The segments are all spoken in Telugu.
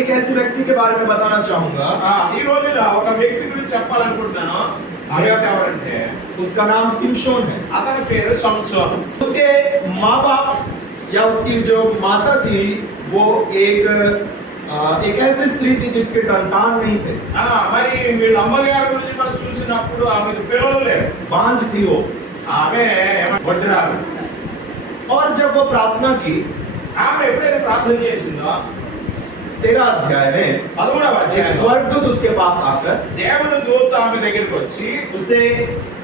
एक ऐसे व्यक्ति के बारे में बताना चाहूंगा। ఈ రోజున ఒక వ్యక్తి గురించి చెప్పాలనుకుంటున్నాను. ఆ వ్యక్తి ఎవరంటే उसका नाम सिमशोन है। అతని పేరు సంసోన్. उसके माँ बाप या उसकी जो माता थी वो एक ऐसी स्त्री थी जिसके संतान नहीं थे। మరి వీళ్ళ అమ్మగారి గురించి మనం చూసినప్పుడు ఆమెకు పిల్లలు లేరు, बांझ थी वो। ఆమె వడ్రాలు. और जब वो प्रार्थना की, ఆమె ఎప్పుడైతే ప్రార్థన చేసిందో 13 अध्याय में 13వ एक అధ్యాయంలో स्वर्गदूत उसके पास आकर దేవుని దూత ఆమె దగ్గరికి వచ్చి उसे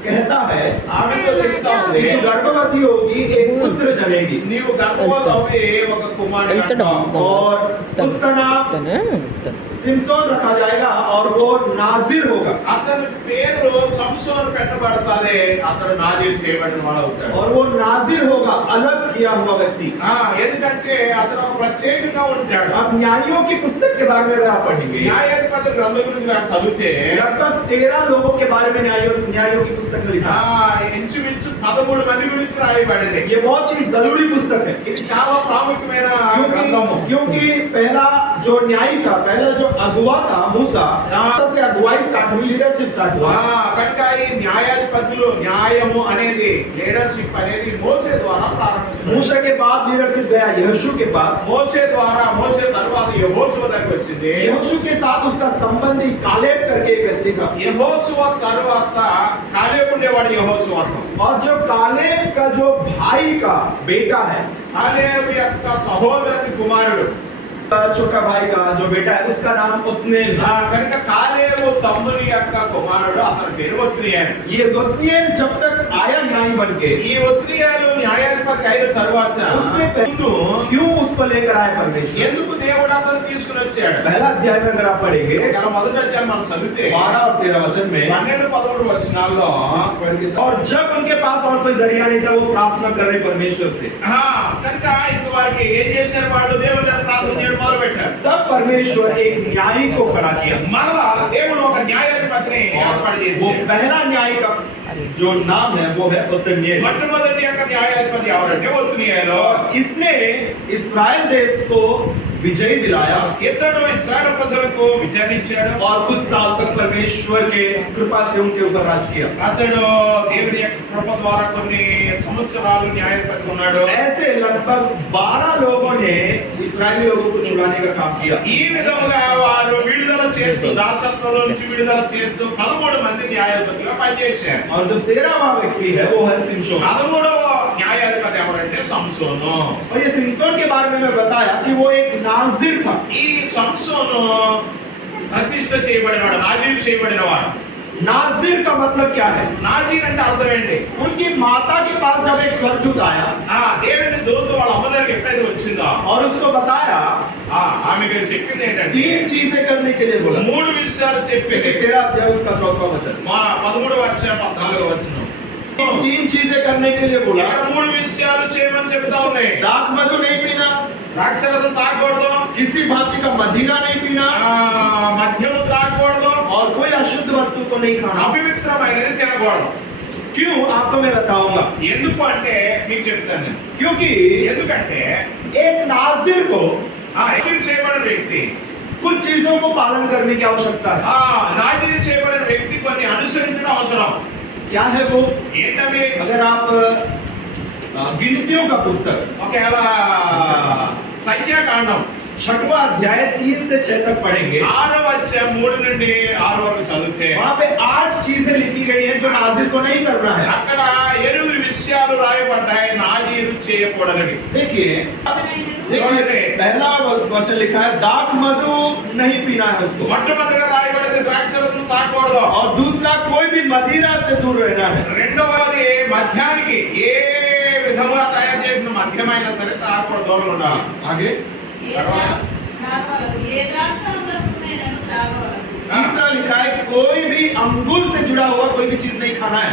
कहता है ఆమెతో చెప్తా ఉంది, कि तू गर्भवती होगी, एक पुत्र जनेगी నీవు గర్భవతి ఒక కుమారుని కంటావు. और उसका नाम सिमसोन रखा जाएगा और वो नाजिर होगा। అతని పేరు సంసోన్ పెట్టబడతాది. అతడు నాజీర్ చేయబడిన వాడు అవుతాడు. और वो नाजिर होगा, अलग किया हुआ व्यक्ति। ఎందుకంటే అతను ఒక ప్రత్యేకంగా ఉంటాడు. अब न्यायों की पुस्तक के बारे में अगर आप पढ़ेंगे, న్యాయాధిపతి గ్రంథం గురించి మనం చదివితే लगभग 13 लोगों के बारे में न्यायों की पुस्तक में लिखा है। ఇంచుమించు 13 మంది గురించి రాయబడింది. ये बहुत ही जरूरी पुस्तक है, ఇది చాలా ప్రాముఖ్యమైన గ్రంథము. क्योंकि पहला जो न्यायी था, पहला जो अगुवा था मूसा, से अगुवाई स्टार्ट हुई, लीडरशिप स्टार्ट हुआ। కనుక ఈ న్యాయాధిపతులు న్యాయము అనేది లీడర్షిప్ అనేది మోసే ద్వారా ప్రారంభించారు. मूसा के बाद लीडरशिप गया यहोशू के पास। మోసే ద్వారా మోసే తర్వాత యెహోషువ దగ్గరికి వచ్చింది. यहोशू के साथ उसका संबंधी कालेब करके एक व्यक्ति था। యెహోషువ తర్వాత కాలేబు ఉండేవాడు యెహోషువ. और जो कालेब का जो भाई का बेटा है, కాలేబు యొక్క సహోదరుని కుమారుడు, छोटा भाई का जो बेटा है, उसका नाम उतनेल। కనుక కాలేబు తమ్ముని యొక్క కుమారుడు, అతని పేరు ఒత్నియేలు. ये उतनेल जब तक आया न्यायी बन के, ఈ ఒత్నియేలు న్యాయాధిపతి అయిన తర్వాత उससे पहले क्यों उसको लेकर आए परमेश्वर? ఎందుకు దేవుడు అతను తీసుకుని వచ్చాడు? पहला अध्याय में अगर आप पढ़ेंगे, మొదటి అధ్యాయం మనం చదివితే 12 और 13 वचन में, 12-13 వచనాల్లో और जब उनके पास और कोई जरिया नहीं था, वो प्रार्थना कर रहे परमेश्वर से। కనుక ఇంక వారికి ఏం చేశారు? వాళ్ళు దేవుని దగ్గర ప్రార్థన చేయడం మొదలు పెట్టారు. तब परमेश्वर एक न्यायी को खड़ा किया। మరలా దేవుడు ఒక న్యాయాధిపతిని ఏర్పాటు वो చేశాడు. पहला न्यायी का जो नाम है वो है उतनेल। మొట్టమొదటి యొక్క న్యాయాధిపతి ఎవరంటే ఒత్నియేలు. इसने इस्राएल देश को विजय दिलाया ఇతడు ఇశ్రాయేలు ప్రజలకు విజయం ఇచ్చాడు. और कुछ साल तक परमेश्वर के कृपा से उनके ऊपर राज किया। అతడు దేవుని యొక్క కృప ద్వారా కొన్ని సంవత్సరాలు న్యాయాధిపతి ఉన్నాడు. ऐसे लगभग 12 लोगों ने इस्राएली लोगों को छुड़ाने का काम किया। ఈ విధముగా వారు విడుదల చేస్తూ, దాసత్వం నుంచి విడుదల చేస్తూ 13 మంది న్యాయాధిపతులుగా పనిచేశారు. और जो 13वां व्यक्ति है वो है सिमशोन। 13వ న్యాయాధిపతి ఎవరంటే సంసోను. और ये सिमशोन के बारे में मैं बताया कि वो एक नाजिर था। ఈ సంసోను ప్రతిష్ఠ చేయబడినవాడు, నాజీర్ చేయబడినవాడు. नाजिर का मतलब क्या है? నాజీర్ అంటే అర్థం ఏంటి? उनकी माता के पास जब एक स्वर्गदूत आया దేవుని దూత వాళ్ళ అమ్మ దగ్గరికి ఎప్పుడైతే వచ్చిందో और उसको बताया, ఆమెకి చెప్పింది ఏంటంటే 3 चीजें करने के लिए बोला। 3 విషయాలు చెప్పింది. 13 अध्याय उसका 4वां वचन। 13వ అధ్యాయం 14వ వచనం. 3 चीजें करने के लिए बोला। ఇక్కడ 3 విషయాలు చేయమని చెప్తా ఉంది. दाख मधु नहीं पीना, ద్రాక్షరసం తాగకూడదు, किसी भांति का मदिरा नहीं पीना, మద్యము తాగకూడదు, और कोई अशुद्ध वस्तु को नहीं खाना। అపవిత్రమైనది తినకూడదు. क्यों? आपको मैं बताऊंगा। ఎందుకు అంటే మీకు చెప్తాను నేను. क्योंकि ఎందుకంటే एक नाजिर को నాజీర్ చేయబడిన వ్యక్తి कुछ चीजों को पालन करने की आवश्यकता है। నాజీర్ చేయబడిన వ్యక్తి కొన్ని అనుసరించడం అవసరం. क्या है वो? ఏంటవి? अगर आप गिनतियों का पुस्तक ఒకవేళ సంఖ్యాకాండం 6वां अध्याय 3 से 6 तक पढ़ेंगे, 6వ అధ్యాయం 3 నుండి 6 వరకు చదివితే वहाँ पे 8 चीजें लिखी गई हैं जो नाजिर को नहीं करना है। అక్కడ 8 విషయాలు రాయబడ్డాయి నాజీరు చేయకూడనివి. देखिए, पहला वचन लिखा है दाख मधु नहीं पीना है उसको, మొట్టమొదటిగా రాయబడింది ద్రాక్షరసం తాగకూడదు. और दूसरा कोई भी मदिरा से दूर रहना है। రెండవది మద్యానికి ఏ విధముగా తయారు చేసిన మద్యమైనా సరే తాగకూడదు, దూరంగా ఉండాలి. आगे तीसरा लिखा है कोई भी अंगूर से जुड़ा हुआ कोई भी चीज नहीं खाना है।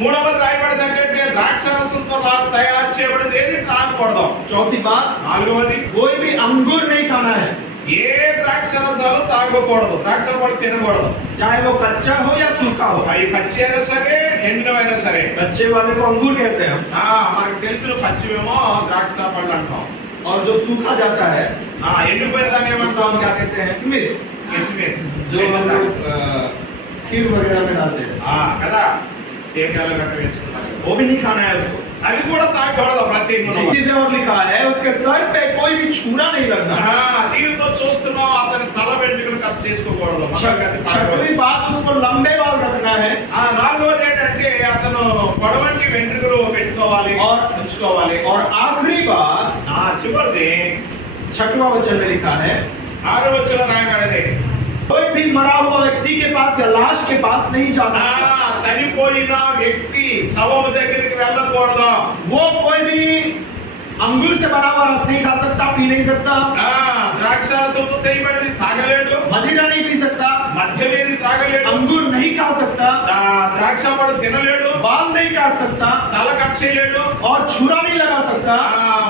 మూడవది రాయబడింది అంటే ద్రాక్షరసంతో తయారు చేయబడింది ఏది తాగకూడదు. चौथी बात, నాలుగవది कोई भी अंगूर नहीं खाना है, ఏ ద్రాక్షరసాలు తాగకూడదు, ద్రాక్ష పళ్ళు తినకూడదు. चाहे वो कच्चा हो या सूखा हो। అవి పచ్చి అయినా సరే ఎండినవైనా సరే. कच्चे वाले को अंगूर कहते हैं हम, మనకు తెలుసు పచ్చివేమో ద్రాక్ష పళ్ళు అంటాం. और जो सूखा जाता है ఎండిపోయిన దాన్ని उसको हम ఏమంటాం? क्या कहते हैं? किशमिश, కిస్మిస్. जो हम लोग खीर वगैरह में डालते हैं, కదా సేమియాలు గట్ట వేసుకుంటారు. वो भी नहीं खाना है उसको। అవి కూడా తాగకూడదు ప్రత్యేకంగా. चीजें और लिखा है, उसके सर पे कोई भी छुरा नहीं लगना। దీంతో చూస్తున్నాం అతని తల వెంట్రుకలు కట్ చేసుకోకూడదు. छठवीं बात, उसको लंबे बाल रखना है। నాలుగోది ఏంటంటే అతను పొడవంటి వెంట్రుకలు పెట్టుకోవాలి, ఉంచుకోవాలి. और आखिरी बात, చివరిది छठवां वचन में लिखा है, 6వ వచనం రాయబడింది. कोई भी मरा हुआ व्यक्ति के पास या लाश के पास नहीं जा सकता। చనిపోయిన వ్యక్తి శవము దగ్గరికి వెళ్ళకూడదు. वो कोई भी अंगूर से बना हुआ रस नहीं खा सकता, पी नहीं सकता, ద్రాక్షారసంతో చేయబడింది తాగలేడు, मदिरा नहीं पी सकता, మద్యమేది తాగలేడు, अंगूर नहीं खा सकता, ద్రాక్ష పడు తినలేడు, बाल नहीं काट सकता, తల కట్ చేయలేడు, और छुरा नहीं लगा सकता।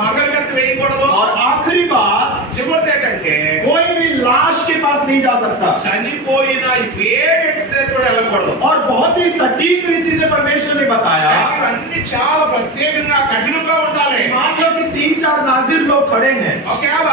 మగలకత్తి వేయకూడదు. और आखिरी बात, చివరిది ఏంటంటే कोई भी लाश के पास नहीं जा सकता। చనిపోయిన ఏ వ్యక్తి దగ్గర కూడా వెళ్ళకూడదు. और बहुत ही सटीक रीति से परमेश्वर ने बताया, ఇవన్నీ చాలా ప్రత్యేకంగా కఠినంగా ఉండాలి. मान लो कि 3-4 नाजिर लोग खड़े हैं, ఒకవేళ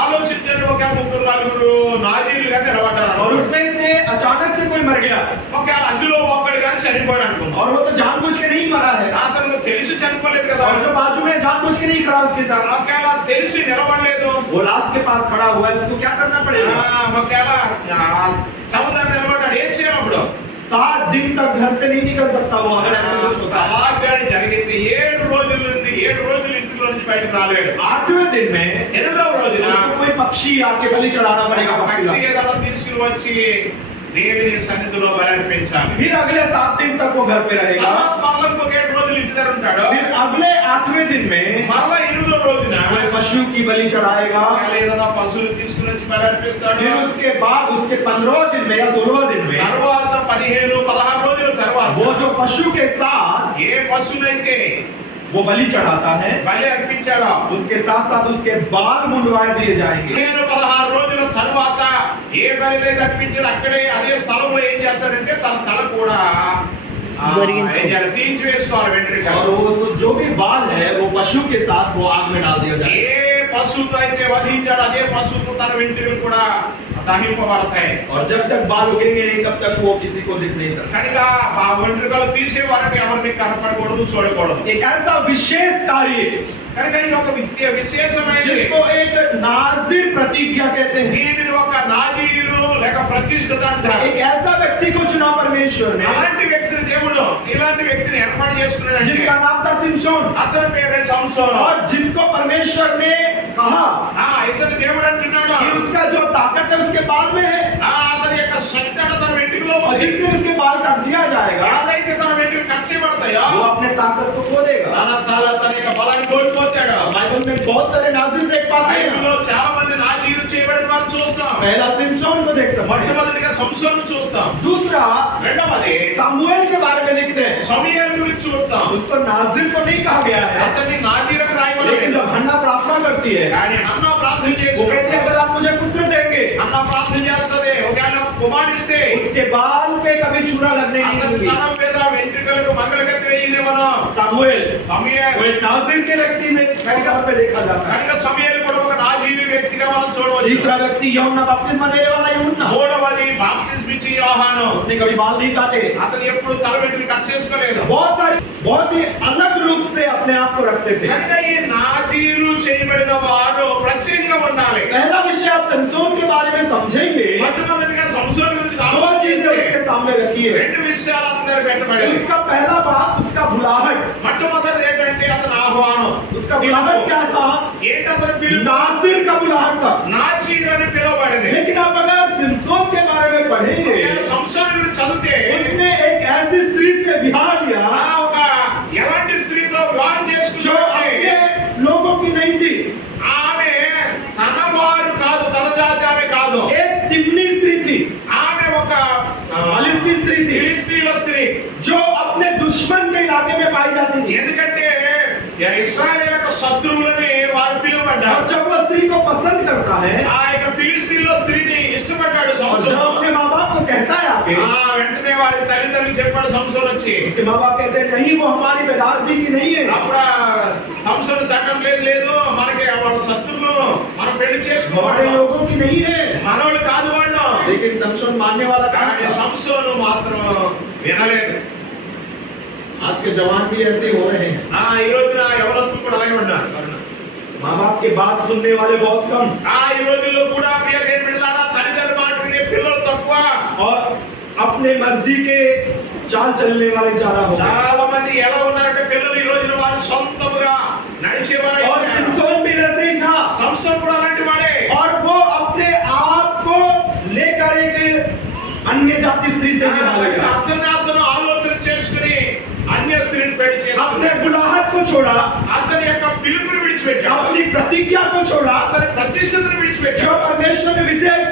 ఆలోచించండి, ఒక ముగ్గురు నలుగురు నాజీలుగా నిలబడ్డారు. और उसमें से अचानक से कोई मर गया, ఒకవేళ అందులో ఒక్కడు కానీ చనిపోయాడు అనుకుందాం. और वो तो जानबूझ के नहीं मरा है, అతను తెలిసి చనిపోలేదు కదా. और जो बाजू में जानबूझ के नहीं खड़ा उसके साथ, ఒకవేళ తెలిసి నిలబడలేదు, वो लाश के पास खड़ा हुआ है, उसको क्या करना पड़ेगा? ఒకవేళ సముద్రం నిలబడ్డాడు, ఏం చేయాలి అప్పుడు? 7 दिन तक घर से नहीं निकल सकता वो, अगर ऐसा कुछ होता है। అలాగే జరిగింది. 7 రోజుల ఇంటిలో నుంచి బయటకు రాలేడు. 8वें दिन में 8వ రోజున उसको कोई पक्षी आके बलि चढ़ाना पड़ेगा, పక్షి पक्षी। ఏదైనా తీసుకుని వచ్చి దేవుని సన్నిధిలో బలి అర్పించాలి. फिर अगले 7 दिन तक वो घर पे रहेगा। తర్వాత మరలా ఇంకొక 7 రోజులు ఇంటి దగ్గర ఉంటాడు. फिर अगले 8वें दिन में మరలా 8వ రోజున कोई पशु की बलि चढ़ाएगा। ఏదైనా పశువులు తీసుకుని వచ్చి బలి అర్పిస్తాడు. फिर उसके बाद उसके 15वें दिन में या 16वें दिन में తర్వాత 15-16 రోజుల తర్వాత वो जो पशु के साथ ఏ పశువునైతే वो बलि चढ़ाता है, బలి అర్పించాడో उसके साथ साथ उसके बाल मुंडवाए दिए जाएंगे। 15-16 రోజుల తర్వాత ఏ బలి అర్పించాడు అక్కడే అదే స్థలంలో ఏం చేస్తాడంటే తన తల కూడా తీర్చి వేసుకోవాలి వెంట్రుకలు. और वो जो भी बाल है वो पशु के साथ वो आग में डाल दिया जाएगा। ఏ పశువుతో అయితే వధించాడు అదే పశువుతో తన వెంట్రుకలు కూడా దహింపబడతాయి. और जब तक बाल उगेंगे नहीं तब तक वो किसी को दिख नहीं सकता। కనుక ఆ వెంట్రుకలు తీసే వరకు ఎవరిని కనపడకూడదు, చూడకూడదు. एक ऐसा विशेष कार्य కనుక ఇది ఒక విశేషమైన जिसको एक नाजिर प्रतिज्ञा कहते हैं। దీనిని ఒక నాజీరు లేక ప్రతిష్ఠిత అంటారు. एक ऐसा व्यक्ति को चुना परमेश्वर ने, అలాంటి వ్యక్తిని దేవుడు ఇలాంటి వ్యక్తిని ఏర్పాటు చేసుకున్నాడంటే जिसका नाम था सिमसोन, అతని పేరే సంసోను. और जिसको परमेश्वर ने कहा ఇతని దేవుడు అంటున్నాడు कि उसका जो ताकत है उसके बाल में है, అతని యొక్క శక్తి తన వెంట్రుకలో और ఉంది. जिस दिन उसके बाल काट दिया जाएगा ఎప్పుడైతే తన వెంట్రుకలు కట్ చేయబడతాయో वो अपने ताकत को खो देगा। తన యొక్క బలాన్ని కోల్పోతాడు. बाइबल में बहुत सारे नाजिर देख पाते हैं। బైబిల్లో చాలా మంది నాజీరు చేయబడిన వారిని చూస్తాం. पहला सिमसोन को देख सकते हैं। మొట్టమొదటిగా సంసోను చూస్తాం. दूसरा రెండవది सामुएल के बारे में लिखते हैं, సమూయేలు గురించి చూస్తాం. उसको नाजिर तो नहीं कहा गया है, అతన్ని నాజీరుగా రాయబడలేదు. लेकिन जब हन्ना प्रार्थना करती है కానీ అన్న ప్రార్థన वो कहती है చేసి अगर आप मुझे पुत्र देंगे అన్న ప్రార్థన చేస్తది. ఒకవేళ కుమారుడిస్తే उसके बाल पे कभी छुरा लगने नहीं అతని दूंगी। తల మీద వెంట్రుకలకు మంగళగతి వేయనివ్వను. सामुएल సమూయేలు वो एक नाजिर के व्यक्ति में तौर पे देखा जाता है। కనుక సమూయేలు కూడా ఒక నాజీరు వ్యక్తిగా మనం చూడవచ్చు. तीसरा व्यक्ति यूहन्ना बपतिस्मा देने वाला यूहन्ना, మూడవది బాప్తిస్మ ఇచ్చే యోహాను. उसने कभी बाल नहीं काटे। అతను ఎప్పుడు తల వెంట్రుకలు కట్ చేసుకోలేదు. बहुत ही अलग रूप से अपने आप को रखते थे। కనుక ఈ నాజీరు చేయబడిన వారు ప్రత్యేకంగా ఉండాలి. पहला विषय आप सिमसोन के बारे में समझेंगे, మొట్టమొదటిగా సంసోను గురించి दो चीजें उसके ఆలోచించే सामने रखी है। రెండు విషయాలు అందరూ పెట్టబడి उसका पहला बात उसका बुलाहट, మొట్టమొదటి ఏంటంటే అతని ఆహ్వానం. उसका बुलाहट क्या था? ఏంటి అతని పిలుపు? नासिर का बुलाहट था। నాజీరు అని పిలువబడింది. लेकिन आप अगर सिमसोन के बारे में पढ़ेंगे, సంసోను గురించి చదివితే उसने एक ऐसी स्त्री से विवाह लिया ఒక ఎలాంటి స్త్రీతో వివాహం जो చేసుకుంటే अपने लोगों की नहीं थी। ఆమె తన వారు కాదు, తన జాతి ఆమె కాదు. एक तिम्नी स्त्री थी, ఆమె ఒక फिलिस्ती स्त्री थी, ఫిలిస్తీన్ల స్త్రీ. जो अपने दुश्मन के इलाके में पाई जाती थी। ఎందుకంటే ఇశ్రాయేలు యొక్క శత్రువులని వారు పిలువబడ్డారు. और जब वो स्त्री को पसंद करता है ఆ యొక్క ఫిలిస్తీన్ల స్త్రీని ఇష్టపడ్డాడు और जब సంసోను. अपने माँ बाप को कहता है आके के వెంటనే వారి తల్లిదండ్రులు చెప్పాడు సంసోన్ వచ్చి. उसके माँ बाप कहते हैं नहीं वो हमारी बेदारती की नहीं है, అప్పుడు సంసోన్ తగ్గడం లేదు మనకి వాళ్ళ శత్రులు మనం పెళ్లి हमारे చేసుకోవాలి, लोगों की नहीं है। మనోళ్ళు కాదు వాళ్ళు. लेकिन संसोन मानने वाला కానీ था। సంసోను మాత్రం వినలేదు. आज के जवान भी ऐसे हो रहे हैं, ఈ రోజున యవనస్తులు కూడా అలాగే ఉన్నారు. माँ बाप की बात सुनने वाले बहुत कम, ఈ రోజుల్లో కూడా ప్రియ దేవుని బిడ్డలారా తల్లిదండ్రుల మాట వినే పిల్లలు తక్కువ, और अपने मर्जी के चाल चलने वाले ज्यादा हो गए। చాలా మంది ఎలా ఉన్నారంటే పిల్లలు ఈ రోజున వాళ్ళు సొంతముగా నడిచేవారు. और सिमसोन भी वैसे ही था, సంసోన్ కూడా అలాంటి వాడే. और वो अपने आप को लेकर एक अन्य जाति स्त्री से विवाह लगा, అతను ఆలోచన చేసుకుని అన్య స్త్రీని పెళ్లి अपने చేసుకుని बुलाहट को छोड़ा, అతని యొక్క పిలుపుని విడిచిపెట్టాడు, अपनी प्रतिज्ञा को छोड़ा, అతని ప్రతిష్టతను जो విడిచిపెట్టాడు. परमेश्वर ने विशेष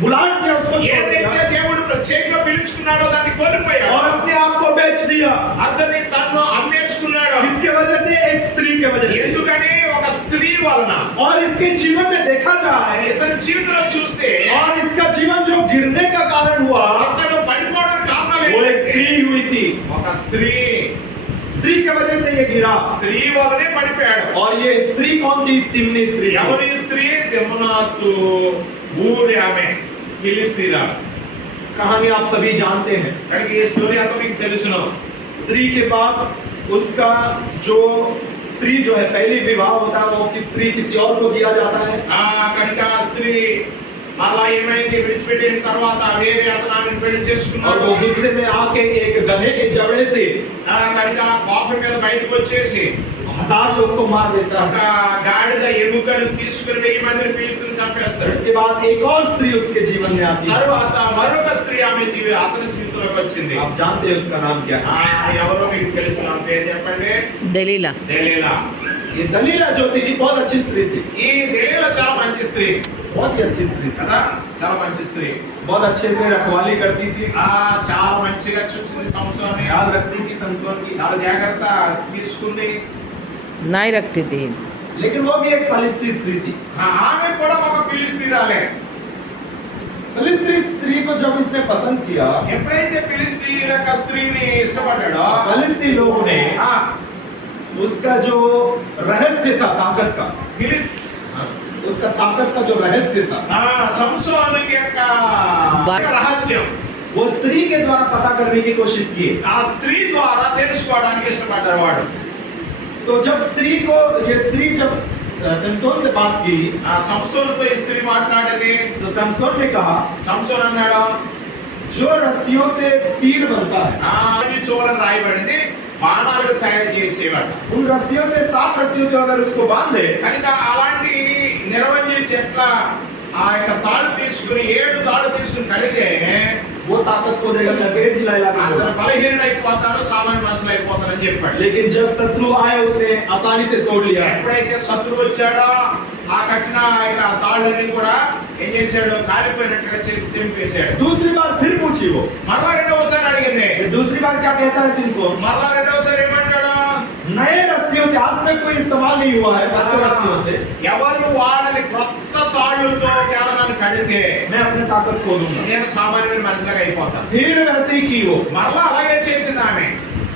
बुलाहट किया उसको छोड़ ఏదైతే दिया, దేవుడు ప్రత్యేకంగా పిలుచుకున్నాడో దాన్ని కోల్పోయాడు. और अपने आप को बेच दिया। అతన్ని తను అమ్మేసుకున్నాడు. इसके वजह से एक स्त्री के वजह से, ఎందుకని ఒక స్త్రీ వలన. और इसके जीवन में देखा जाए, ఇతని జీవితంలో చూస్తే और इसका जीवन जो गिरने का कारण हुआ అతను పడిపోవడానికి కారణాలు वो एक ఏంటంటే, स्त्री हुई थी, ఒక స్త్రీ के वजह से ये गिरा। స్త్రీ వలనే పడిపోయాడు. और ये स्त्री कौन थी? तिम्नी स्त्री। ఎవరి స్త్రీ? తిమ్నాతు ఊరి ఆమె, ఫిలిస్తీనా. कहानी आप सभी जानते हैं। కనుక ఈ స్టోరీ అంతా మీకు తెలుసును. स्त्री के बाद उसका जो स्त्री जो है पहली विवाह होता है वो की स्त्री किसी और को दिया जाता है। కనుక ఆ స్త్రీ అలా ఏమైంది, విడిచిపెట్టిన తర్వాత వేరే అతను ఆమెను పెళ్లి और वो చేసుకున్నాడు. गुस्से में आके एक गधे के जबड़े से కనుక కోపం మీద బయటకు వచ్చేసి 1000 लोग को मार देता ఒక है। గాడిద ఎముకను తీసుకుని 1000 మందిని పిలుస్తుని చంపేస్తాడు. इसके बाद एक और स्त्री उसके जीवन में आती है। తర్వాత మరొక స్త్రీ ఆమె అతని జీవితంలోకి వచ్చింది. आप जानते हैं उसका नाम क्या है? ఎవరో మీకు తెలిసిన ఆమె పేరు చెప్పండి. దలీలా. దలీలా. ये दलीला जो थी बहुत अच्छी स्त्री थी, ఈ దలీలా చాలా మంచి స్త్రీ बहुत ही अच्छी स्त्री थी, కదా, చాలా మంచి స్త్రీ. बहुत अच्छे से रखवाली करती थी, చాలా మంచిగా చూసింది సంవత్సరాన్ని, ख्याल रखती थी संसोन की, చాలా జాగ్రత్త తీసుకుంది. నాయి రక్తి थी। लेकिन वो भी एक फलिस्ती स्त्री थी। ఆమె కూడా ఒక ఫిలిస్తీనాలే. फलिस्ती स्त्री को जब इसने पसंद किया, ఎప్పుడైతే ఫిలిస్తీన్ యొక్క స్త్రీని ఇష్టపడ్డాడో फलिस्ती लोगों ने ఆ उसका जो रहस्य था ताकत का, ఫిలిస్- उसका ताकत का जो रहस्य था సంసోనుకి యొక్క రహస్యం वो स्त्री के द्वारा पता करने की कोशिश की। ఆ స్త్రీ ద్వారా తెలుసుకోవడానికి ఇష్టపడ్డారు వాడు. तो जब ये स्त्री जब समसोन से बात की సంసోనుతో ఈ స్త్రీ మాట్లాడేది. तो समसोन ने कहा సంసోన్ అన్నాడు, जो रस्सियों से तीर बनता है, చూరని రాయబడింది, బాణాలు తయారు చేసేవాడు. उन रस्सियों से 7 रस्सियों से अगर उसको बांध दे కనుక అలాంటి నిరవంజన చెట్ల ఆ యొక్క తాడు తీసుకుని 7 తాడు తీసుకుని కడితే वो ताकत को देगा, लपेट दिलाएगा। అతను బలహీనుడు అయిపోతాడు, సామాన్య మనుషులు అయిపోతాడని చెప్పాడు. लेकिन जब शत्रु आए उसने आसानी से तोड़ लिया। ఎప్పుడైతే శత్రువు వచ్చాడో ఆ కట్టిన యొక్క తాళ్ళని కూడా ఏం చేశాడు, కాలిపోయినట్టుగా చేసి తెంపేశాడు. दूसरी बार फिर पूछी वो, మరలా రెండవసారి అడిగింది. दूसरी बार क्या कहता है सिमसोन? మరలా రెండవసారి ఏమంటాడు, नए रस्सियों से आज तक कोई इस्तेमाल नहीं हुआ है, वैसे रस्सियों से ఎవరు వాడని క్రొత్త తాళ్ళుతో కేవలం కడితే मैं अपने ताकत खो दूंगा। నేను సామాన్యమైన మనిషిగా అయిపోతాను. फिर वैसे ही की वो, మరలా అలాగే చేసింది ఆమె.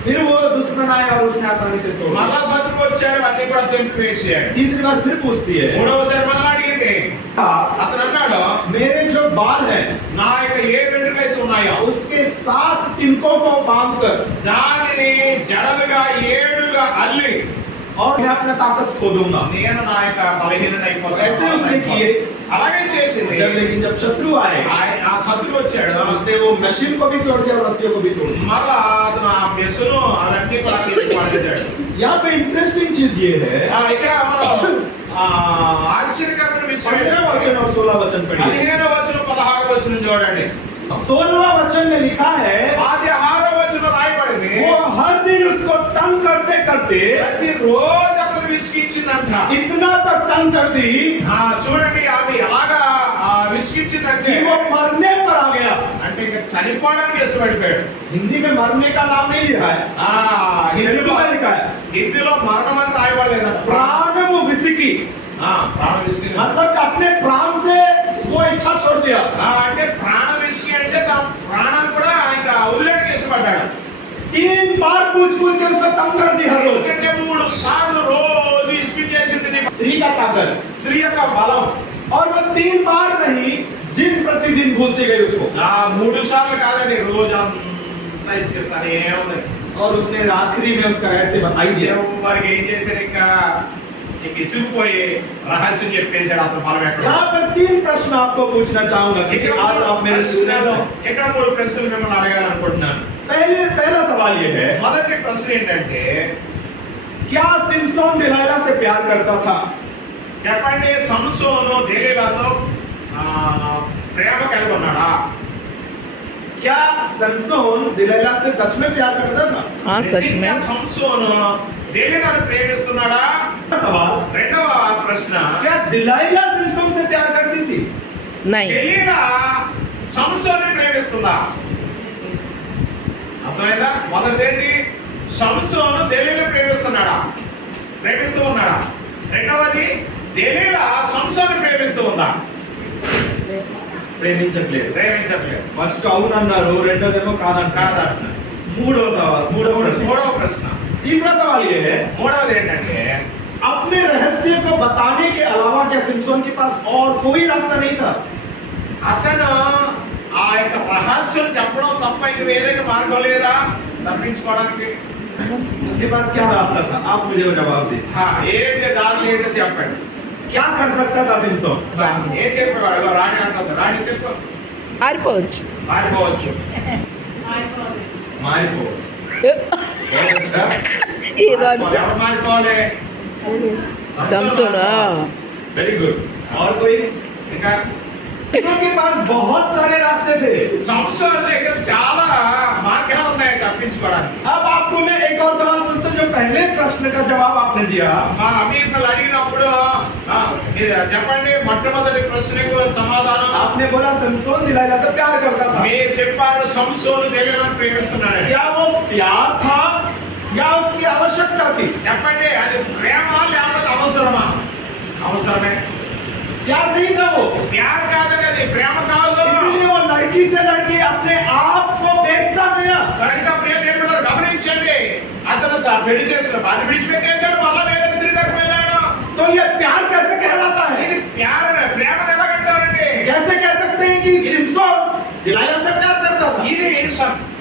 फिर वो दुश्मन आए और उसने आसानी से तोड़ మరలా दिया। శత్రువు వచ్చాడు, అన్ని కూడా తెంపివేసాడు. तीसरी बार फिर पूछती है, మూడవసారి మరలా అడిగింది. हाँ, అతను అన్నాడు, मेरे जो बाल हैं నా యొక్క ఏ వెంట్రుకలు అయితే ఉన్నాయో उसके 7 तिनकों को बांध कर దానిని జడలుగా 7గా అల్లి और मैं अपना ताकत खो दूंगा। నేను నా యొక్క బలహీనత ऐसे उसने किए। అలాగే చేసింది. लेकिन जब शत्रु आए ఆ శత్రువు వచ్చాడు, उसने वो मशीन को भी तोड़ दिया और रस्सियों को भी तोड़ दिया। మరలా అతను ఆ మెస్సును అవన్నీ కూడా తీసి పడేశాడు. यहाँ पे इंटरेस्टिंग चीज ये है, ఇక్కడ మనం ఆశ్చర్యకరమైన విషయం 15 वचन और 16 वचन पढ़िए। 15వ వచనం 16వ వచనం చూడండి. 16वां वचन में लिखा है, 16వ వచనం రాయబడింది, वो हर दिन उसको तंग करते करते ప్రతిరోజు అతను విసిగించిందంట. इतना तक तंग कर दी చూడండి ఆమె ఎలాగా విసిగించిందంటే कि वो मरने पर आ गया। అంటే ఇక చనిపోవడానికి ఇష్టపడిపోయాడు. हिंदी में मरने का नाम नहीं लिखा है, तेलुगु में लिखा है హిందీలో మరణం అని రాయబడలేదు. प्राणम विसिकी, ప్రాణ విసిగి मतलब कि अपने प्राण से वो इच्छा छोड़ दिया। అంటే ప్రాణ విసిగి అంటే తన ప్రాణాన్ని కూడా పడ్డాడు. 3 बार पूछ पूछ के उसको तंग कर दी हर रोज। ఎందుకంటే 3 సార్లు రోజు ఇస్పీట్ చేసింది నీ स्त्री का ताकत స్త్రీ యొక్క బలం. और वो 3 बार नहीं दिन प्रतिदिन भूलती गई उसको। 3 సార్లు కాదండి, రోజు అంతా ఇసుకెళ్తానే ఉంది. और उसने आखिरी में उसका रहस्य बताई दिया। చివరికి ఏం చేశాడు, ఇంకా ఇసుకుపోయి రహస్యం చెప్పేశాడు అతను బలం ఎక్కడ. यहाँ पर 3 प्रश्न आपको पूछना चाहूंगा क्योंकि आज आप मेरे स्टूडेंट हो। ఇక్కడ 3 ప్రశ్నలు మిమ్మల్ని అడగాలనుకుంటున్నాను. पहला सवाल ये है, మొదటి ప్రశ్న ఏంటంటే, क्या सिमसोन दिलाइला से प्यार करता था? చెప్పండి, సంసోను దెలీలాతో ప్రేమ కలిగి ఉన్నాడా? क्या सिमसोन दिलाइला से सच में प्यार करता था? हाँ सच में। నిజంగా సంసోను దెలీలాను ప్రేమిస్తున్నాడా? सवाल, రెండవ ప్రశ్న, क्या दिलाइला सिमसोन से प्यार करती थी? नहीं। దెలీలా సంసోను ప్రేమిస్తుందా? అర్థమైందా? మొదటిదేంటి, సంసోను దెలీలా ప్రేమిస్తూ ఉన్నాడా? రెండవది, దెలీలా సంసోను ప్రేమిస్తూ ఉందా? ప్రేమించట్లేదు. ప్రేమించట్లేదు. ఫస్ట్ అవును అన్నారు, రెండోదేమో కాదంటారు. కాదంటున్నారు. మూడవ సవాల్, మూడవ ప్రశ్న, तीसरा सवाल ये है, మూడవది ఏంటంటే, अपने रहस्य को बताने के अलावा क्या सिमसोन के पास और कोई रास्ता नहीं था? అతను ఆ యొక్క రహస్యం చెప్పడం తప్ప ఇంక వేరే మార్గం లేదా తప్పించుకోవడానికి? उसके पास क्या रास्ता था? आप मुझे वो जवाब दीजिए। ఏంటి దారులు ఏంటో చెప్పండి. क्या कर सकता था सिमसोन? ఏం చెప్పేవాడు? రాణి అంటుంది. రాణి చెప్పు. ఆరిపోవచ్చు. పారిపోవచ్చు. मारिको। अच्छा, ఎవరు మారిపోవాలి? సంసోన్ वेरी गुड। और कोई? ఇంకా सिमसोन के पास बहुत सारे रास्ते थे। సంసార దగ్గర చాలా మార్గాలు ఉన్నాయి తప్పించుకోవడానికి. अब आपको मैं एक और सवाल पूछता हूं, जो पहले प्रश्न का जवाब आपने दिया, మా అమీర్లు అడిగినప్పుడు మీరు చెప్పండి, మొట్టమొదటి ప్రశ్నకు సమాధానం. आपने बोला सिमसोन दिलाइला से प्यार करता था। మీరు చెప్పారు సంసోను దెలీలాను ప్రేమిస్తున్నాడని. क्या वो प्यार था या उसकी आवश्यकता थी? చెప్పండి, అది ప్రేమ లేకపోతే అవసరమా? అవసరమే. प्यार नहीं था वो, ప్యార్ కాదు, అది ప్రేమ కాదు. इसलिए वो लड़की से लड़की अपने आप को बेचता गया। కనుక ప్రియ దేవుడు గమనించండి, అతను పెళ్లి చేసుకున్న భార్య విడిచిపెట్టేశాడు, మళ్ళా వేరే స్త్రీ దగ్గరికి వెళ్ళాడు. तो ये प्यार कैसे कहलाता है? ఇది ప్రేమను ఎలాగంటారండి? कैसे कह सकते हैं कि सिमसोन दिलाइला से प्यार करता था? ఇది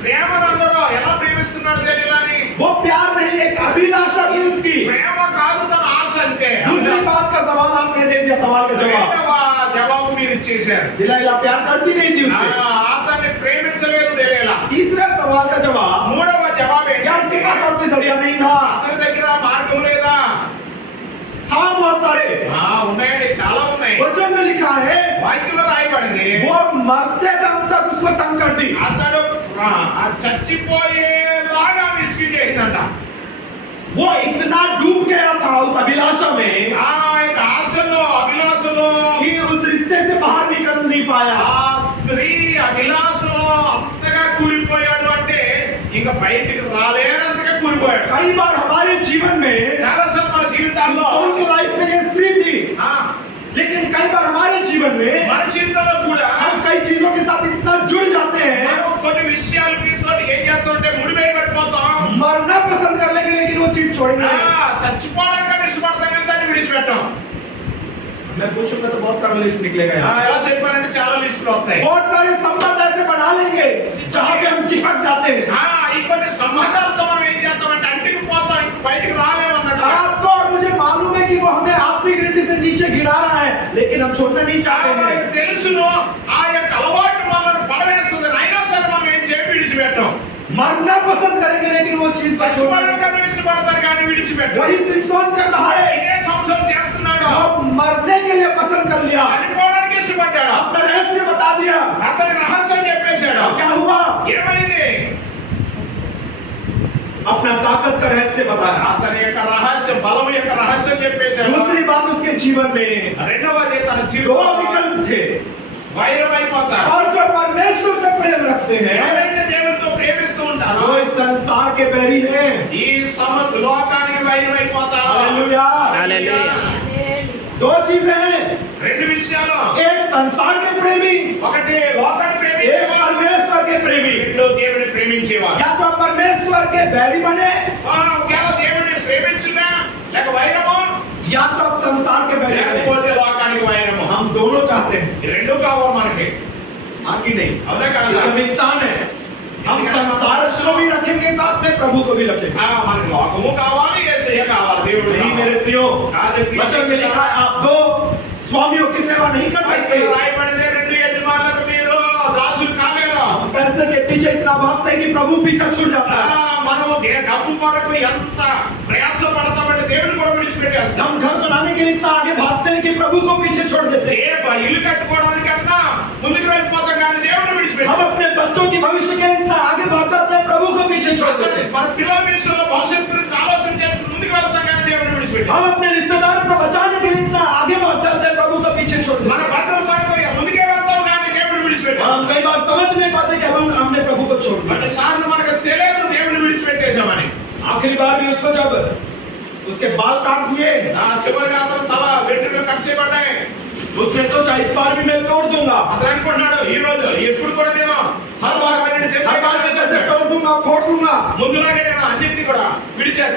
ప్రేమను అందరూ ఎలా ప్రేమిస్తున్నాడు దెలీలాని? वो प्यार नहीं, एक अभिलाषा थी उसकी। ప్రేమ కాదు, తన ఆశ అంతే. दूसरी बात का सवाल आपने दे दिया, सवाल का जवाब। రెండవ జవాబు మీరు ఇచ్చేశారు. दिलाइला प्यार करती नहीं थी उससे। అతన్ని ప్రేమించలేదు దెలీలా. तीसरा सवाल का जवाब, మూడవ జవాబు क्या उसके पास ఏంటి? और कोई जरिया नहीं था? అతని దగ్గర మార్గం లేదా? था बहुत सारे। ఉన్నాయండి, చాలా ఉన్నాయి. वचन में लिखा है, వాక్యంలో రాయబడింది, वो मरते दम तक उसको तंग कर दी। అతడు చచ్చిపోయేలాగా విసిగి చేసిందంట. वो इतना डूब गया था उस अभिलाषा में ఆ యొక్క ఆశలో అభిలాషలో कि उस रिश्ते से बाहर निकल नहीं पाया। ఆ స్త్రీ అభిలాషలో అంతగా కూలిపోయాడు అంటే ఇంకా బయటికి రాలేనంతగా కూలిపోయాడు. कई बार हमारे जीवन में చాలాసార్లు మన జీవితాల్లో सिमसोन की लाइफ में ये स्त्री थी, ఆ, लेकिन कई बार हमारे जीवन में మన జీవితంలో కూడా हम कई चीजों के साथ इतना जुड़ जाते हैं, మనం కొన్ని విషయాలు వీటితో ఏం చేస్తామంటే ముడివేయబడిపోతాం. मरना पसंद कर लेंगे लेकिन वो चीज छोड़ेंगे नहीं। చచ్చిపోవడానికి ఇష్టపడతాం కానీ దాన్ని విడిచిపెట్టాం. मैं पूछूंगा तो बहुत सारा लिस्ट निकलेगा यहाँ। ఎలా చెప్పారంటే చాలా లిస్టులు వస్తాయి. बहुत सारे संबंध ऐसे बना लेंगे जहाँ पे हम चिपक जाते हैं। ఈ కొన్ని సంబంధాలతో మనం ఏం చేస్తామంటే అంటికి పోతాం, ఇంక బయటికి రాలేమన్నట్టు. आपको और मुझे मालूम है कि वो हमें आत्मिक रीति से नीचे गिरा रहा है, लेकिन हम छोड़ना नहीं चाहते हैं। మనకు తెలుసును ఆ యొక్క అలవాటు మనల్ని పడవేస్తుంది, అయినా సరే మనం ఏం చేసి విడిచిపెట్టాం. मरना पसंद करेंगे लेकिन वो चीज का छोड़ना చచ్చిపోవడానికి విడిచిపెడతారు కానీ విడిచిపెట్టాం. वही सिमसोन कर रहा है। ఇదే సంవత్సరం చేస్తున్నాడు. वो मरने के लिए पसंद कर लिया, చనిపోవడానికి ఇష్టపడ్డాడు. अपना रहस्य बता दिया। అతని రహస్యం చెప్పేశాడు. क्या हुआ? ఏమైంది? अपना ताकत का रहस्य बताया। అతని యొక్క రహస్యం, బలము యొక్క రహస్యం చెప్పేశాడు. दूसरी बात, उसके जीवन में రెండవది తన दो జీవితంలో विकल्प थे, వైరమైపోతారు. और जो परमेश्वर से प्रेम रखते हैं ఎవరైతే దేవునితో ప్రేమిస్తూ ఉంటారో वो इस संसार के बैरी हैं। ఈ లోకానికి వైరమైపోతారు. हालेलुया। हालेलुया। दो चीजें हैं, రెండు విషయాలు, एक संसार के प्रेमी, ఒకటి లోకాన్ని एक ప్రేమించేవారు, परमेश्वर के प्रेमी। రెండు దేవుని ప్రేమించేవారు. या तो आप परमेश्वर के बैरी बने, ఒకవేళ దేవుని ప్రేమించునా లేక వైరము, या तो आप संसार के बैरी बने। లేకపోతే లోకానికి వైరము. हम दोनों चाहते हैं, ఈ రెండు కావాలి మనకి. आगे नहीं। అవునా కాదా? हम इंसान है, हम संसार को भी रखेंगे साथ में, प्रभु को भी रखेंगे। మనకి లోకము కావాలి, యేసయ్య కావాలి, దేవుడు नहीं కావాలి. मेरे प्रियो, वचन में लिखा है आप दो स्वामियों की सेवा नहीं कर सकते। బైబిల్లో రాయబడింది, రెండు యజమానులకు మీరు దాసులు కాలేరు. हम पैसे के पीछे इतना भागते हैं कि प्रभु पीछे छूट जाता है। మనము డబ్బు కొరకు ఎంత ప్రయాస పడతామంటే దేవుని కూడా విడిచిపెట్టేస్తాం. हम घर बनाने के लिए इतना आगे भागते हैं कि प्रभु को पीछे छोड़ देते हैं। ఇల్లు కట్టుకోవడానికన్నా ముందుకు వెళ్ళిపోతాం కానీ దేవుని हम విడిచిపెట్టాం. अपने बच्चों की भविष्य के लिए इतना आगे भाग जाते हैं, प्रभु को पीछे छोड़ देते हैं। మన పిల్లల విషయంలో భవిష్యత్తు గురించి ఆలోచన చేసి ముందుకు వెళ్తాం కానీ దేవుని విడిచిపెట్టాం. हम अपने रिश्तेदारों को बचाने के लिए इतना आगे भाग जाते हैं, प्रभु को पीछे छोड़ देते మన हैं। భద్రం కొరకు ముందుకే వెళ్తాం కానీ దేవుని और విడిచిపెట్టాం. हम कई बार समझ नहीं पाते कि हमने प्रभु को छोड़ दिया। కొన్నిసార్లు మనకు తెలియదు దేవుని విడిచిపెట్టేశామని. आखिरी बार भी उसको जब उसके बाल काट दिए, చివరిగా అతను తల వెంట్రుకలు కట్ చేయబడ్డాయి. उसने सोचा इस बार भी मैं तोड़ दूंगा, అతను అనుకుంటున్నాడు ఈ రోజు ఎప్పుడు కూడా నేను हर बार मैं जैसे तोड़ दूंगा, फोड़ दूंगा। ముందులాగే నేను అన్నింటినీ కూడా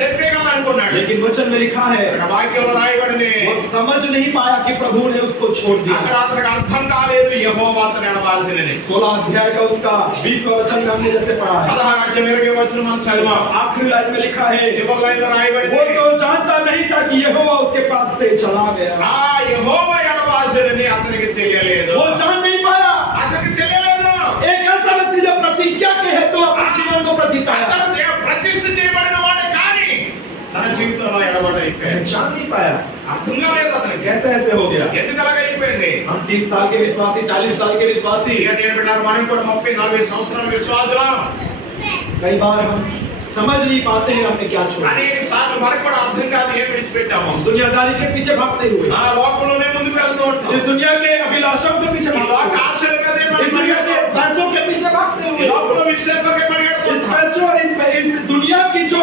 తెప్పేయగలను అనుకున్నాడు. लेकिन वचन में लिखा है ఇక్కడ వాక్యంలో రాయబడింది, वो समझ नहीं पाया कि प्रभु ने उसको छोड़ दिया। అక్కడ అతనికి అర్థం కాలేదు యెహోవా అతను ఎడబాల్సినని. 16 अध्याय का उसका 20वां वचन में हमने जैसे पढ़ा है, 16 అధ్యాయం 20వ వచనం మనం చదివాం. आखिरी लाइन में लिखा है చివరి లైన్లో वो రాయబడింది, तो जानता नहीं था कि यहोवा उसके पास से चला गया। యెహోవా ఎడబాల్సినని అతనికి తెలియలేదు. वो जान नहीं पाया। అతనికి తెలియలేదు. एक ऐसा व्यक्ति जो प्रतिज्ञा के है तो अपने जीवन को प्रतिज्ञा అతను ప్రతిష్ఠ చేయబడిన వాడే కానీ తన జీవితంలో ఎడబడైపోయాడు. जान नहीं पाया, అర్థం కాలేదు అతనికి. कैसे ऐसे हो गया। ఎందుకు అలాగ అయిపోయింది? हम 30 साल के विश्वासी, 40 साल के विश्वासी, ఇక నేను బిడ్డలారా, మనం కూడా 30-40 సంవత్సరాల విశ్వాసులం. कई बार हम समझ नहीं पाते हैं हमने क्या छोड़ा। అనేక సార్లు మనకు కూడా అర్థం కాదు ఏం విడిచిపెట్టాము. इस दुनियादारी के पीछे भागते हुए, ఆ లోకంలోనే ముందుకు వెళ్తూ ఉంటాం. इस दुनिया के अभिलाषाओं के पीछे ఈ भागते లోక हुए, ఆశల మీదే इस మనం दुनिया के పరిగెడతాం. पैसों के पीछे भागते ఈ हुए, లోకంలో విషయం కొరకే పరిగెడుతూ इस ఉంటాం. पैसों इस दुनिया की जो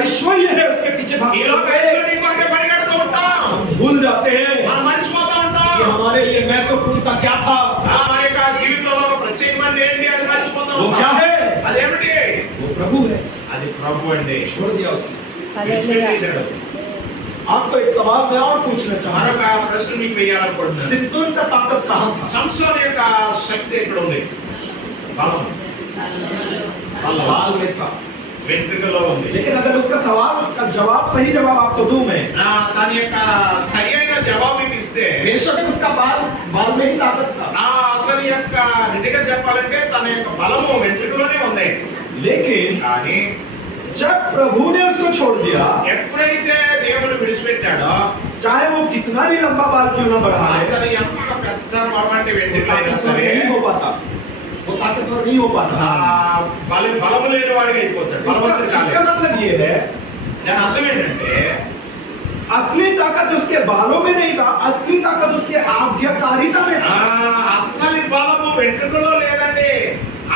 ऐश्वर्य है उसके पीछे ఈ भागते లోక हुए ఐశ్వర్యం కొరకే పరిగెడుతూ ఉంటాం. भूल जाते हैं మనం మర్చిపోతూ ఉంటాం. कि हमारे लिए महत्वपूर्णता क्या था। మన యొక్క జీవితంలో ఒక ప్రత్యేకమైనది ఏంటి అని మర్చిపోతూ वो क्या ఉంటాం. है? అదేమిటి? वो प्रभु है, అది ప్రభు అండి. छोड़ दिया उसने। విడిచిపెట్టేశాడు. आपको एक सवाल मैं और पूछना चाहूंगा, మరొక ప్రశ్న మీకు వేయాలనుకుంటున్నాను. सिमसोन का ताकत कहाँ था। సంసోను యొక్క శక్తి ఎక్కడ ఉంది? బలం बाल में था, వెంట్రుకలో ఉంది. लेकिन अगर उसका सवाल का जवाब सही जवाब आपको दूं मैं, తన యొక్క సరి అయిన జవాబు మీకు ఇస్తే बेशक उसका बाल में ही ताकत था, అతని యొక్క నిజంగా చెప్పాలంటే తన యొక్క బలము వెంట్రుకలోనే ఉంది. लेकिन కానీ जब प्रभु ने उसको छोड़ दिया, ఎప్పుడైతే దేవుడు విడిచిపెట్టాడో चाहे वो कितना भी लंबा बाल क्यों ना बढ़ा है, అతను ఎంత పెద్ద బలమంటే वो వెంట్రుకలైనా ताकतवर సరే नहीं हो पाता, वो ताकतवर नहीं हो पाता। బలము లేని వాడిగా అయిపోతాడు. బలవంతుడు इसका కాదు. मतलब ये है, దాని అర్థం ఏంటంటే असली ताकत उसके बालों में नहीं था, असली ताकत उसके आज्ञाकारिता में था। అసలు బలము వెంట్రుకలో లేదండి.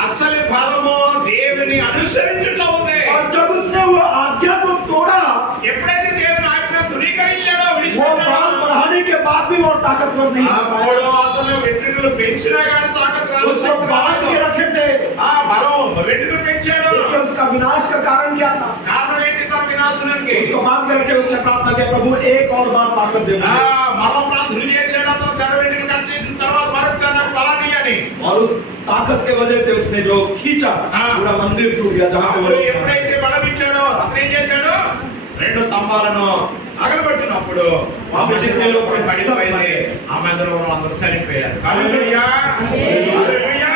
అసలు బలము దేవుని అనుసరించడంలో ఉంది. और जब उसने वो आज्ञा को तोड़ा, ఎప్పుడైతే దేవుని ఆజ్ఞ ధృవీకరించాడో वो बाल విడిచిపెట్టాడో बढ़ाने के बाद भी वो ताकतवर नहीं हो అప్పుడు पाया। అతను వెంట్రుకలు పెంచినా కానీ తాకత్ రాదు. उसको बांध के रखे थे, ఆ బలం వెంట్రుకలు పెంచాడు. लेकिन उसका विनाश का कारण क्या था। కారణం ఏంటి తన వినాశనానికి? उसको बांध के रखे, उसने प्रार्थना किया, प्रभु एक और बार ताकत दे मुझे। మరో ప్రార్థన చేశాడు. అతను తన వెంట్రుకలు కట్ చేసిన తర్వాత మరొకసారి నాకు బలాన్ని అని. और उस ताकत के वजह से उसने जो खींचा, पूरा मंदिर टूट गया जहाँ पे वो అప్పుడు लोग थे। ఎప్పుడైతే బలం ఇచ్చాడో అతను ఏం చేశాడు? రెండు స్తంభాలను అగలగొట్టినప్పుడు ఆమె జీవితంలో పడిపోయింది. ఆమె అందరూ అందరూ చనిపోయారు. హల్లెలూయా, హల్లెలూయా.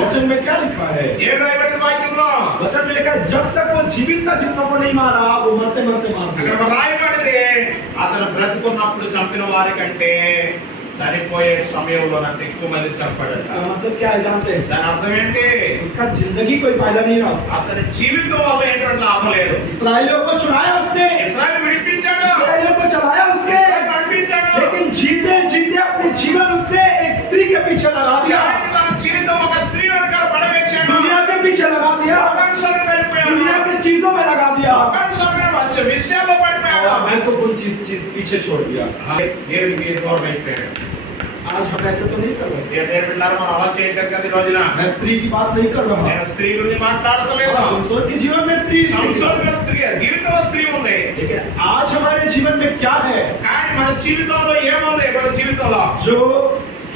वचन में क्या लिखा है, ఏం రాయబడింది వాక్యంలో? वचन में लिखा है, जब तक वो जीवित था, जितना को नहीं मारा वो मरते मरते मार అక్కడ दिया। రాయబడింది అతను బ్రతుకున్నప్పుడు చంపిన వారి కంటే చనిపోయే సమయంలో నాకు ఎక్కువ మంది చంపాడు. इसका मतलब क्या है जानते हैं, దాని అర్థం ఏంటి? उसका जिंदगी कोई फायदा नहीं रहा। అతని జీవితం వల్ల ఎటువంటి లాభం లేదు. इसराइलियों को छुड़ाया उसने, ఇశ్రాయేలు విడిపించాడు, इसराइलियों को चलाया उसने, ఇశ్రాయేలు నడిపించాడు. लेकिन जीते जीते अपने जीवन उसने एक स्त्री के पीछे लगा दिया, కానీ తన జీవితం ఒక స్త్రీ వెనకాల పడవేశాడు. दुनिया के पीछे लगा दिया, లోకానుసారం వెళ్ళిపోయాడు. दुनिया की चीजों में लगा दिया। లోకానుసారమైన విషయాల్లో పడిపోయాడు. और महत्वपूर्ण चीज पीछे छोड़ दिया। దేవుడికి దూరం అయిపోయాడు. आज हम ऐसा तो नहीं कर रहे। దేవుడి బిడ్డలారా, మనం అలా చేయటం కదా ఈ రోజున. मैं स्त्री की बात नहीं कर रहा। నేను స్త్రీ గురించి మాట్లాడతలేదు. संसार के जीवन में स्त्री సంసారంలో స్త్రీ, జీవితంలో స్త్రీ ఉంది. लेकिन आज हमारे जीवन में क्या है కానీ మన జీవితంలో ఏముంది? మన జీవితంలో जो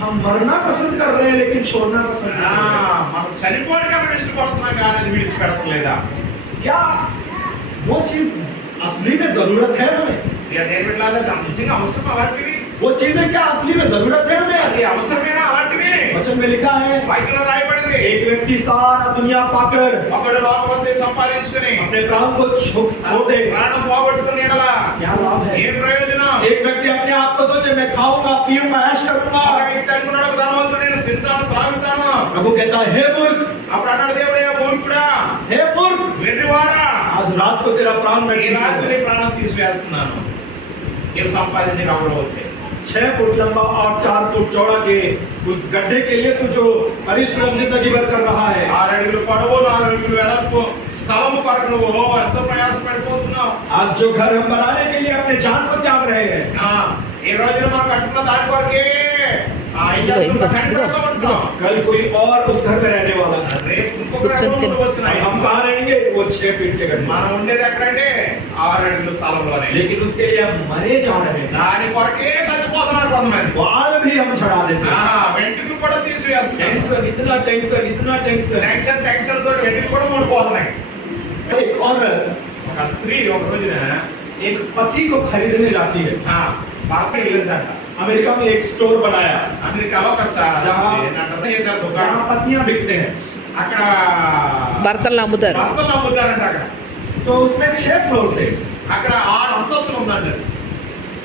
हम मरना पसंद कर रहे हैं लेकिन छोड़ना पसंद ఆ, नहीं कर रहे। మనం చనిపోవడానికి మనం ఇష్టపడుతున్నాం కానీ అది విడిచిపెడతలేదా? क्या वो चीज असली में जरूरत है हमें? ఇక దేవుడి బిడ్డలారా, అది నిజంగా అవసరం అలాంటివి? वो चीजें क्या असली में जरूरत है हमें? అది అవసరమేనా అలాంటివి? वचन में लिखा है వాక్యంలో రాయబడింది, एक व्यक्ति सारा दुनिया पाकर ఒకడు లోకమంతా సంపాదించుకుని अपने प्राण को खो दे, ప్రాణం పోగొట్టుకుని ఎడలా क्या लाभ है? ఏం ప్రయోజనం? एक व्यक्ति अपने आप को सोचे मैं खाऊंगा पीऊंगा ऐश करूंगा, ఒక వ్యక్తి అనుకున్నాడు, ఒక ధనవంతుడు, నేను తింటాను త్రాగుతాను. प्रभु कहता है हे मूर्ख, అప్పుడు అన్నాడు దేవుడే, మూర్ఖుడా, हे मूर्ख, వెర్రివాడా, आज रात को तेरा प्राण मैं ఈ छीन రాత్రి लूंगा। ప్రాణం తీసివేస్తున్నాను. ఏం సంపాదించి ఎవరు అవుతాయి? 6 फुट लंबा और 4 फुट चौड़ा के उस गड्ढे के लिए तू जो परिश्रम जिंदगी भर कर रहा है, 6 అడుగులు పొడవు, 4 అడుగులు వెడల్పు స్థలము కొరకు నువ్వు ఎంతో ప్రయాసపడిపోతున్నావు. आज जो घर हम बनाने के लिए अपने जान को त्याग रहे हैं, ఈ రోజున మనం కట్టుకున్న దాని కొరకే ఏం చేస్తున్నాం? కట్టుకుంటూ ఉంటాం. कल कोई और उस घर में रहने वाला है। రేపు ఇంకొక రకం వచ్చినాయి. हम कहाँ रहेंगे? वो 6 फीट के गड्ढे। మనం ఉండేది ఎక్కడంటే 6 అడుగుల స్థలంలోనే. लेकिन उसके लिए हम मरे जा रहे हैं। దాని కొరకే చచ్చిపోతున్నారు కొంతమంది. बाल भी हम चढ़ा देते हैं। వెంట్రుకలు కూడా తీసివేస్తున్నారు. टेंशन, इतना टेंशन, इतना टेंशन। టెన్షన్ తోటి వెంట్రుకలు కూడా ఊడిపోతున్నాయి. एक औरत ఒక స్త్రీ ఒక రోజున एक पति को खरीदने जाती है। భర్త వెళ్ళిందంట. अमेरिका में एक स्टोर बनाया అమెరికాలో ఒక చేశారు దుకాణం. जहाँ पत्तियां बिकते हैं। అక్కడ భర్తలు అమ్ముతారు. భర్తలు అమ్ముతారంట. అక్కడ तो उसमें 6 फ्लोर थे। అక్కడ 6 అంతస్తులు ఉందంట.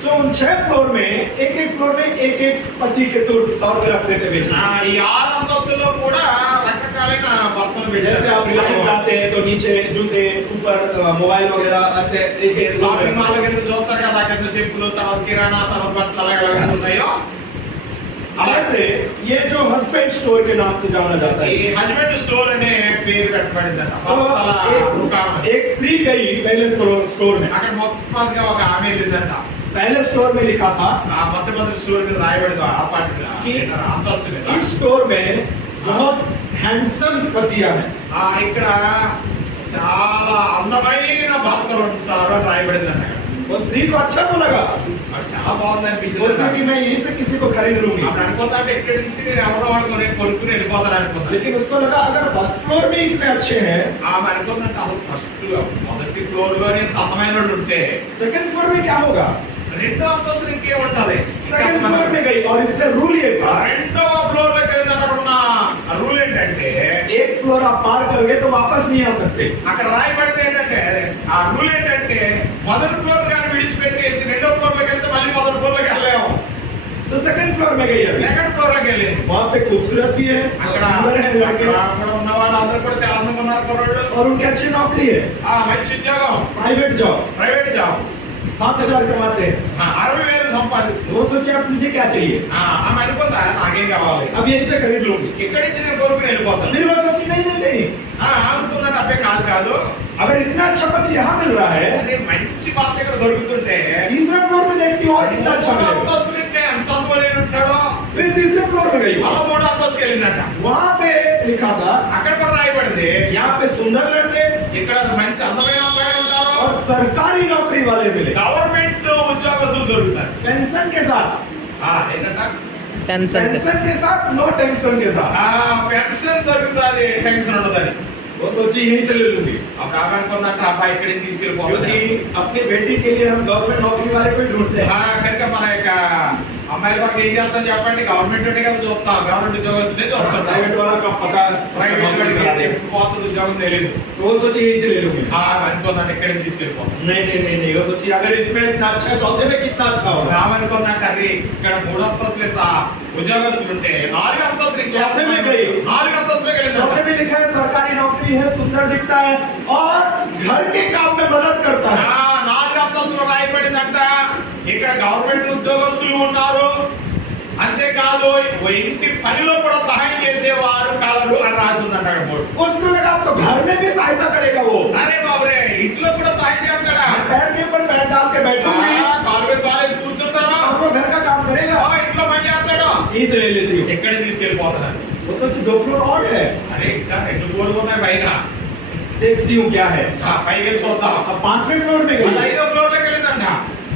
तो उन 6 फ्लोर में एक फ्लोर में एक पति के तौर पे रखते थे बेचने। ఈ 6 అంతస్తుల్లో కూడా రకరకాలైన భర్తలు जैसे పెట్టారు. आप रिलायंस जाते हैं तो नीचे जूते, ऊपर मोबाइल वगैरह ऐसे एक షాపింగ్ మాల్ కింద చూస్తారు కదా, కింద చెప్పులు, తర్వాత కిరాణా, తర్వాత బట్టలు అలాగే ఉన్నాయో ऐसे ये जो हस्बैंड स्टोर के नाम से जाना जाता ఈ है। హస్బెండ్ స్టోర్ అనే పేరు పెట్టబడిందంట. భర్తల దుకాణం. तो एक स्त्री गई पहले स्टोर में। అక్కడ మొట్టమొదటిగా ఒక ఆమె వెళ్ళిందంట. पहले स्टोर में लिखा था ఆ మొట్టమొదటి స్టోర్ మీద రాయబడింది कि అంతస్తు మీద. इस स्टोर में बहुत हैंडसम पतियां हैं। ఇక్కడ చాలా అందమైన భర్తలు ఉంటారు అని రాయబడిందంట. वो स्त्री को अच्छा तो लगा, అది చాలా బాగుంది सोचा कि అనిపించింది. मैं यहीं से किसी को खरीद लूंगी। అప్పుడు అనుకుంటా అంటే ఇక్కడి నుంచి నేను ఎవరో వాడుకొని కొనుక్కుని వెళ్ళిపోతాను అనుకున్నాను. लेकिन उसको लगा अगर फर्स्ट फ्लोर में इतने अच्छे हैं, ఆమె అనుకుందంటే అసలు ఫస్ట్ మొదటి ఫ్లోర్ లోనే ఇంత అందమైన వాళ్ళు ఉంటే सेकंड फ्लोर में क्या होगा? రెండో అంతస్తులు ఇంకే ఉంటది. सेकंड फ्लोर में गई और इसका रूल ये था రెండవ ఫ్లోర్ లోకి వెళ్ళిన అక్కడ ఉన్న రూల్ ఏంటంటే एक फ्लोर आप पार करोगे तो वापस नहीं आ सकते। అక్కడ రాయబడితే ఏంటంటే ఆ రూల్ ఏంటంటే మొదటి ఫ్లోర్ కానీ విడిచిపెట్టేసి రెండో ఫ్లోర్ లోకి వెళ్తే మళ్ళీ మొదటి ఫ్లోర్ లోకి వెళ్ళలేము. तो सेकंड फ्लोर में गई अभी। సెకండ్ ఫ్లోర్ లోకి వెళ్ళి वहाँ पे खूबसूरत भी है, అక్కడ सुंदर है लड़के అక్కడ ఉన్న వాళ్ళందరూ కూడా చాలా అందంగా ఉన్నారు కుర్రోళ్ళు. और उनकी अच्छी नौकरी है, మంచి ఉద్యోగం, प्राइवेट जॉब, ప్రైవేట్ జాబ్, 7,000 कमाते हैं। 60,000 సంపాదిస్తుంది. वो सोचे आप मुझे क्या चाहिए, ఆమె అనుకుందా నాకేం కావాలి, अब यहीं से खरीद लूंगी। ఇక్కడి నుంచి నేను కొనుక్కుని వెళ్ళిపోతాను. फिर वो सोची नहीं नहीं नहीं, అనుకున్నాను అబ్బే కాదు अगर इतना अच्छा पति यहाँ मिल रहा है, అదే మంచి భర్త ఇక్కడ దొరుకుతుంటే तीसरे फ्लोर में देखती हूँ और कितना अच्छा మూడో मिलेगा। అంతస్తులు ఇంకా ఎంత అందమైన ఉంటాడో. फिर तीसरे फ्लोर में गई, మళ్ళా మూడో అంతస్తుకి వెళ్ళిందంట. वहाँ पे लिखा था అక్కడ కూడా రాయబడింది यहाँ पे सुंदर लड़के ఇక్కడ మంచి అందమైన అబ్బాయిలు ఉంటారు, और सरकारी नौकरी वाले मिले, గవర్నమెంట్ ఉద్యోగస్తులు దొరుకుతారు. पेंशन के साथ, ఏంటంట పెన్షన్ पेंशन के साथ, नो टेंशन के साथ। పెన్షన్ దొరుకుతుంది, టెన్షన్ ఉండదని. वो सोची यहीं से ले लूंगी, అప్పుడు ఆమె అనుకుందంట అబ్బాయి ఇక్కడికి తీసుకెళ్ళిపోతుంది. क्योंकि अपनी बेटी के लिए हम गवर्नमेंट नौकरी वाले को ही ढूंढते हैं। కనుక మన యొక్క అమ్మాయిల కొరకు ఏం చేస్తాం చెప్పండి, గవర్నమెంట్ కదా చూస్తాం, గవర్నమెంట్ ఉద్యోగస్తులే చూస్తాం. प्राइवेट वाला का पता ప్రైవేట్ వాడికి అయితే ఎప్పుడు పోతుంది ఉద్యోగం తెలియదు. तो वो सोची यहीं से ले लूंगी। అనుకుందంటే ఇక్కడికి తీసుకెళ్ళిపోతాం. नहीं नहीं नहीं नहीं, वो सोची अगर इसमें इतना अच्छा है, चौथे में कितना अच्छा होगा। ఆమె అనుకుందంటే అరే ఇక్కడ 3 అంతస్తులు ఇంత ఉద్యోగస్తులు ఉంటే 4 అంతస్తులు ఇంకా चौथे में गई, 4 అంతస్తులకు వెళ్ళింది. चौथे में लिखा है सरकारी नौकरी है, सुंदर दिखता है और घर के काम में मदद करता है। 4 అంతస్తులు రాయబడిందంట. ఇక్కడ గవర్నమెంట్ ఉద్యోగస్తులు ఉన్నారు, అంతేకాదు ఇంటి పనిలో కూడా సహాయం చేసేవారు కలరు అని రాసి ఉందంట అక్కడ బోర్డు. उसको लगा अब तो घर में भी सहायता करेगा वो, అరే బాబురే ఇంట్లో కూడా సహాయం చేస్తాడా, पैर के ऊपर పోతున్నాను. वो सोचे 2 फ्लोर और है, అరే ఇంకా 2 ఫ్లోర్లు ఉన్నాయి పైన. देखती हूँ क्या है। పైకి వెళ్ళి చూద్దాం. अब 5वें फ्लोर में మళ్ళీ गई, 5వ ఫ్లోర్లోకి వెళ్ళిందంట.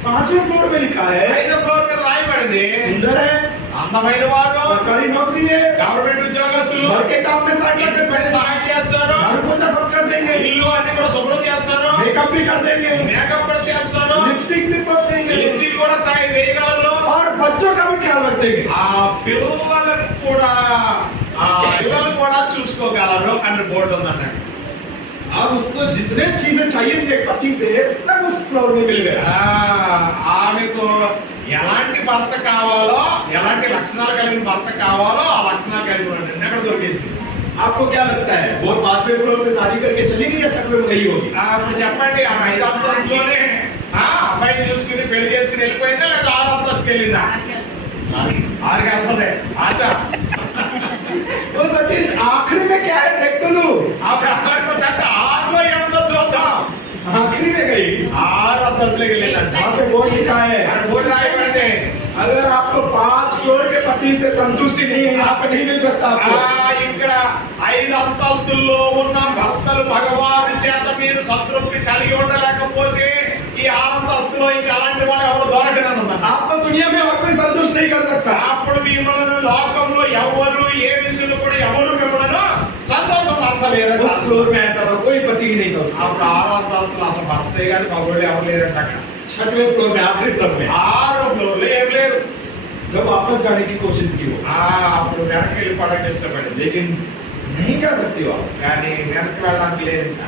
5वें फ्लोर में लिखा है 5వ ఫ్లోర్ మీద రాయబడింది सुंदर है, అందమైన వారు, सरकारी नौकरी है, గవర్నమెంట్ ఉద్యోగస్తులు, घर के काम में सहायता ఇంటి పని करते సహాయం చేస్తారు, हैं, घर पोछा सब कर देंगे, ఇల్లు అన్ని కూడా శుభ్రం చేస్తారు, मेकअप भी कर देंगे, మేకప్ కూడా చేస్తారు, लिपस्टिक भी कर देंगे లిప్స్టిక్ కూడా వేయగలరు. और बच्चों का भी ख्याल रखेंगे। ఆ పిల్లలను కూడా చూసుకోగలరు అని బోర్డు ఉందన్నాడు. अब उसको जितने चीजें चाहिए थी एक पति से सब उस फ्लोर में मिल गया। ఆమెకు ఎలాంటి భర్త కావాలో, ఎలాంటి లక్షణాలు కలిగిన భర్త కావాలో ఆ లక్షణాలు కలిగి ఉన్నాడు. ఎక్కడ దొరికేసింది? आपको क्या लगता है वो 5वें फ्लोर से शादी करके चली गई या 6वें में गई होगी? ఇప్పుడు చెప్పండి, ఆ 5వ అంతస్తులోనే అమ్మాయిని చూసుకుని పెళ్లి చేసుకుని వెళ్ళిపోయిందా లేదా 6వ అంతస్తుకి వెళ్ళిందా? 6కి వెళ్తుంది ఆశ. वो सचिन आखिरी में क्या है देख तो लू, అప్పుడు అమ్మాయి అంటే 6లో ఏముందో చూద్దాం. आखिरी में गई 6వ అంతస్తులోకి వెళ్ళిందంట. वहाँ पे बोर्ड लिखा है అక్కడ బోర్డు రాయబడింది, अगर आपको 5 फ्लोर के पति से संतुष्टि नहीं है यहाँ पे नहीं मिल सकता आपको। ఇక్కడ 5 అంతస్తుల్లో ఉన్న భర్తలు మగవారి చేత మీరు సంతృప్తి కలిగి ఉండలేకపోతే ఈ 6 అంతస్తులో ఇంకా అలాంటి వాళ్ళు ఎవరు దొరకరన్నమాట. आपको दुनिया में और कोई संतुष्ट नहीं कर सकता। అప్పుడు మిమ్మల్ని లోకంలో ఎవరు ఏ విషయంలో కూడా ఎవరు మిమ్మల్ని సంతోషం పంచలేరు. उस फ्लोर में ऐसा था कोई पति ही नहीं था। అప్పుడు 6వ అంతస్తులో అసలు భర్తే గారు మగవాళ్ళు ఎవరు లేరంట. అక్కడ 6वें फ्लोर में आखिरी फ्लोर में 6వ ఫ్లోర్లో ఏం లేదు. जब वापस जाने की कोशिश की वो, అప్పుడు వెనక్కి వెళ్ళిపోవడానికి ఇష్టపడింది, लेकिन नहीं जा सकती हो आप, కానీ వెనక్కి వెళ్ళడానికి లేదు ఇంకా.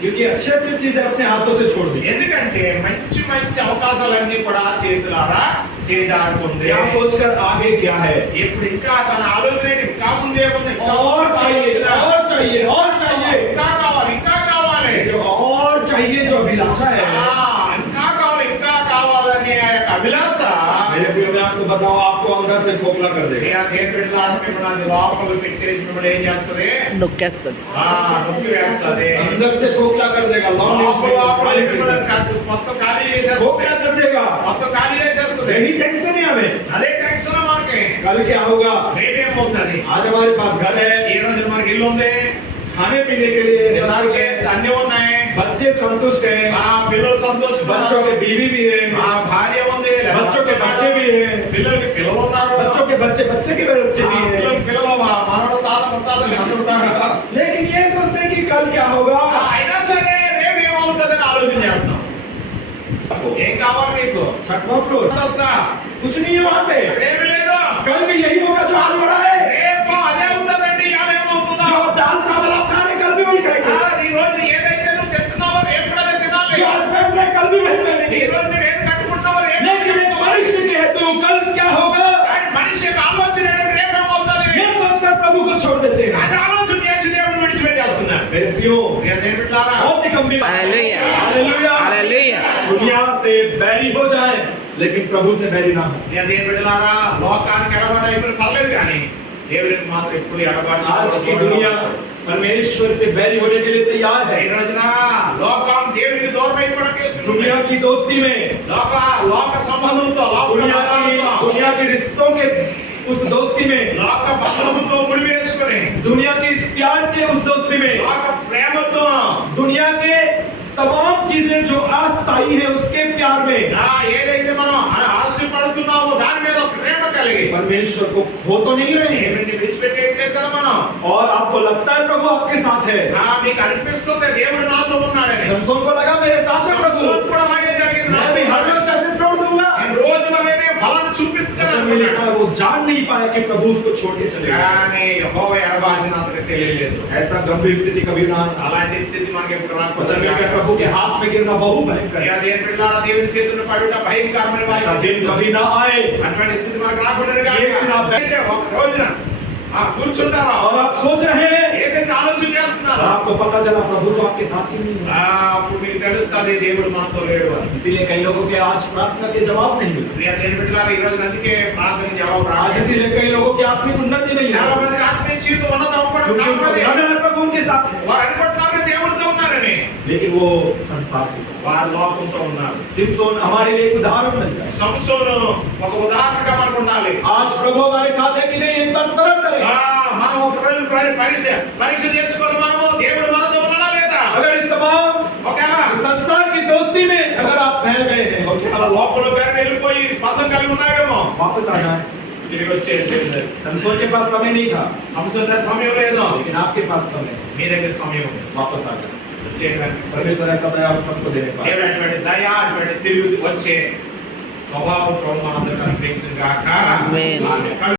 क्योंकि अच्छी अच्छी चीजें अपने हाथों से छोड़ दी। ఎందుకంటే మంచి మంచి అవకాశాలన్నీ కూడా చేతులారా చేజారుకుంది. क्या सोचकर आगे क्या है, ఇప్పుడు ఇంకా తన ఆలోచన ఏంటి? ఇంకా ముందే ఉంది, ఇంకా और चाहिए ఆలోచన. और चाहिए और चाहिए, ఇంకా కావాలి, ఇంకా కావాలి, जो और चाहिए जो अभिलाषा है। ఇంకా కావాలి, ఇంకా కావాలనే ఆ యొక్క అభిలాష मेरे प्रिय मैं आपको बताऊं आपको अंदर से खोखला कर देगा। మిమ్మల్ని లోపల పెట్టేసి మిమ్మల్ని ఏం చేస్తుంది? నొక్కేస్తుంది. నొప్పి వేస్తుంది. अंदर से खोखला कर देगा, మొత్తం ఖాళీ చేసేస్తుంది, खोखला कर देगा। మొత్తం ఖాళీ చేసేస్తుంది. यही टेंशन है हमें। అదే టెన్షన్ మనకి. कल क्या होगा, రేపేమవుతుంది? आज हमारे पास घर है, ఈ రోజు మనకి ఇల్లు ఉంది, खाने पीने के लिए सब कुछ है, అన్ని ఉన్నాయి, बच्चे संतुष्ट हैं, పిల్లలు సంతోషం, बच्चों के बीवी भी है, భార్య ఉంది, बच्चों के बच्चे भी हैं, పిల్లలకి పిల్లలు ఉన్నారు, बच्चों के बच्चे बच्चे के बच्चे भी हैं। పిల్లలు మనవడు తాత ముత్తాతలు అందరూ ఉంటారు. लेकिन ये सोचते हैं कि कल क्या होगा। అయినా సరే రేపు ఏమవుతుందని ఆలోచన చేస్తాం. ఏం కావాలి మీకు? 6वां फ्लोर వస్తా, कुछ नहीं है वहाँ पे, ఏమీ లేదు. कल भी यही होगा जो आज हो रहा है। రేపు అదే అవుతుందండి, ఏమవుతుందో. जो दाल चावल आप खा रहे हैं, कल भी वही खाएंगे। ఈ రోజు ఏదైతే నువ్వు తింటున్నావో రేపు కూడా అదే తినాలి. जो आज पहन रहे हैं, कल भी वही ఈ पहनेंगे। రోజు నువ్వు ఏది కట్టుకుంటున్నావో రేపు लेकिन एक मनुष्य के हेतु कल क्या होगा, కానీ మనిషి యొక్క ఆలోచన ఏంటంటే రేపు ఏమవుతుంది? ये सोचकर प्रभु को छोड़ देते हैं। అది ఆలోచన చేసి దేవుడిని విడిచిపెట్టేస్తున్నారు. मेरे प्रियो దేవుడిలారా, बहुत ही गंभीर हालेलुया। हालेलुया। హల్లెలూయా. दुनिया से बैरी हो जाए लेकिन प्रभु से बैरी ना हो। దేవుడిలారా, లోకానికి ఎడబాటు అయిపోయి పర్లేదు కానీ దేవుడికి మాత్రం ఎప్పుడు ఎడబాటు. आज की दुनिया परमेश्वर से बैरी होने के लिए तैयार ఈ है। రోజున లోకం దేవుడికి దూరం అయిపోవడానికి ఇష్టం. दुनिया की दोस्ती में, లోక సంబంధంతో, दुनिया के रिश्तों के उस दोस्ती में, లోక బంధముతో ముడివేసుకుని, दुनिया के इस प्यार के उस दोस्ती में, లోక ప్రేమతో, दुनिया के तमाम चीजें जो अस्थायी है उसके प्यार में ఏదైతే మనం ఆశపడుతున్నామో దాని మీద ప్రేమ కలిగి परमेश्वर को खो तो नहीं रहे हैं। దేవుడిని విడిచిపెట్టేయట్లేదు కదా మనం. और आपको लगता है प्रभु आपके साथ है। మీకు అనిపిస్తుంది దేవుడు నాతో ఉన్నాడని. समसोन को लगा मेरे साथ है प्रभु, సంసోను కూడా అలాగే జరిగింది. मैं भी हर रोज ऐसे दौड़ दूंगा। నేను రోజు అవన్నీ బలాన్ని वचन में लिखा है वो जान नहीं पाया कि प्रभु उसको छोड़ के चले गए। కానీ యెహోవా ఎడబాసిన అతనికి తెలియలేదు. ऐसा गंभीर स्थिति कभी ना, అలాంటి స్థితి మనకి ఎప్పుడు वचन में लिखा है రాకపోతే प्रभु के हाथ में गिरना बहु भयंकर है। దేవుని చేతుల్లో పడుట భయంకరమైన ऐसा दिन कभी ना आए అటువంటి స్థితి మనకు రాకూడదు. एक दिन आप అయితే ఒక రోజున కూర్చుంటారా, और आप सोच रहे हैं ఏదైతే ఆలోచన और చేస్తున్నారో आपको पता चला प्रभु तो आपके साथ ही नहीं है। అప్పుడు మీకు తెలుస్తుంది దేవుడు మనతో లేడు అని. इसीलिए कई लोगों के आज प्रार्थना के जवाब नहीं मिले। ప్రియ దేవుని బిడ్డలారా, ఈ రోజు అందుకే ప్రార్థన జవాబు आज రాలేదు. इसीलिए कई लोगों की आत्मिक उन्नति नहीं చాలా है మంది ఆత్మీయ జీవితం ఉన్నత అవ్వడం क्योंकि उनको కాకపోతే लग रहा है प्रभु उनके साथ है, వారు అనుకుంటున్నారు దేవుడితో ఉన్నారని, लेकिन वो संसार के साथ। వారు లోకంతో ఉన్నారు. सिमसोन हमारे लिए एक उदाहरण बन गया। సంసోను ఒక ఉదాహరణగా మనకు ఉండాలి. आज प्रभु हमारे साथ है कि नहीं, एक बार स्मरण करें। పరీక్ష చేసుకోవాలి మనము. దేవుడు మనతో ఉన్నాడా లేదా? अगर इस तमाम ఒకవేళ संसार की दोस्ती में अगर आप फैल गए हैं, ఒకవేళ లోపల గారిని వెళ్ళిపోయి బంధం కలిగి ఉన్నావేమో, वापस आना है। తిరిగి వచ్చేసి समसोन के पास समय नहीं था, సంవత్సరం సమయం లేదు, लेकिन आपके पास समय है। మీ దగ్గర సమయం ఉంది. वापस आ गए। వచ్చేయండి. परमेश्वर ऐसा समय आप सबको देने पाए। దేవుడు అటువంటి దయ, అటువంటి తిరిగి వచ్చే స్వభావం ప్రభు మనందరికీ అనుగ్రహించును గాక. ఆమేన్. ఆమేన్.